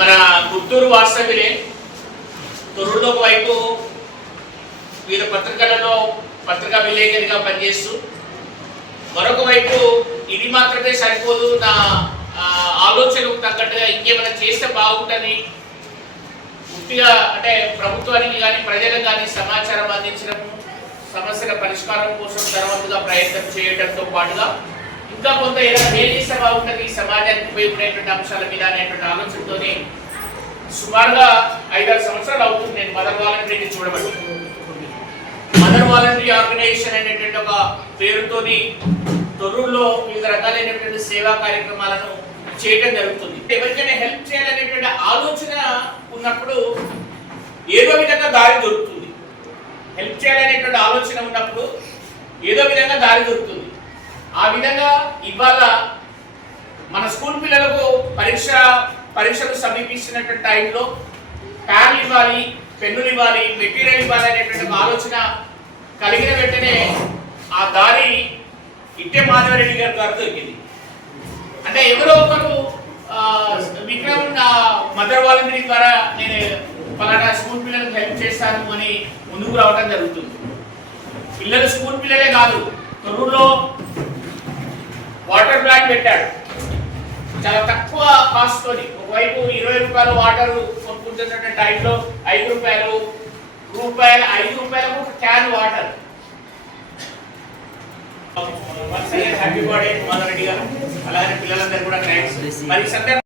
మన గుంటూరు వాస్తవ్యులే తొర్రులో ఒకవైపు వివిధ పత్రికలలో పత్రికా విలేకరిగా పనిచేస్తూ మరొక వైపు ఇది మాత్రమే సరిపోదు నా ఆలోచనకు తగ్గట్టుగా ఇంకేమైనా చేస్తే బాగుంటుంది. పూర్తిగా అంటే ప్రభుత్వానికి కానీ ప్రజలకు కానీ సమాచారం అందించడం సమస్యల పరిష్కారం కోసం తర్వాతగా ప్రయత్నం చేయడంతో పాటుగా ఇంకా కొంత ఏదైనా ఏం సభ బాగుంటుంది ఈ సమాజానికి ఉపయోగపడేటువంటి అంశాల మీద అనేటువంటి ఆలోచనతోనే సుమారుగా ఐదారు సంవత్సరాలు అవుతుంది. నేను మదర్ వాలంటీర్ని చూడబట్టి. మదర్ వాలంటరీ ఆర్గనైజేషన్ అనేటువంటి ఒక పేరుతోని తొర్రూరులో వివిధ రకాలైనటువంటి సేవా కార్యక్రమాలను చేయడం జరుగుతుంది. ఎవరికైనా హెల్ప్ చేయాలనేటువంటి ఆలోచన ఉన్నప్పుడు ఏదో విధంగా దారి దొరుకుతుంది. హెల్ప్ చేయాలనేటువంటి ఆలోచన ఉన్నప్పుడు ఏదో విధంగా దారి దొరుకుతుంది. విధంగా ఇవాళ మన స్కూల్ పిల్లలకు పరీక్ష పరీక్షలు సమీపిస్తున్నటువంటి టైంలో ప్యాన్లు ఇవ్వాలి పెన్నులు ఇవ్వాలి మెటీరియల్ ఇవ్వాలి అనేటువంటి ఆలోచన కలిగిన వెంటనే ఆ దారి ఇట్టే మాధవరెడ్డి గారి గారు దొరికింది. అంటే ఎవరో ఒకరు విక్రమ్ నా మదర్ వాలంటీర్ ద్వారా నేను పలానా స్కూల్ పిల్లలకు హెల్ప్ చేస్తాను అని ముందుకు రావడం జరుగుతుంది. పిల్లలు స్కూల్ పిల్లలే కాదు తొర్రూరులో పెట్టాడు. చాలా తక్కువ కాస్ట్ తోని. ఒకవైపు ఇరవై రూపాయలు వాటర్ కొనుక్కుంటున్న టైంలో ఐదు రూపాయలు రూపాయలు ఐదు రూపాయలకు ఒక can water happy birthday Madhavareddy garu. అలాగే పిల్లలందరూ కూడా థ్యాంక్స్ మరి సందర్భంగా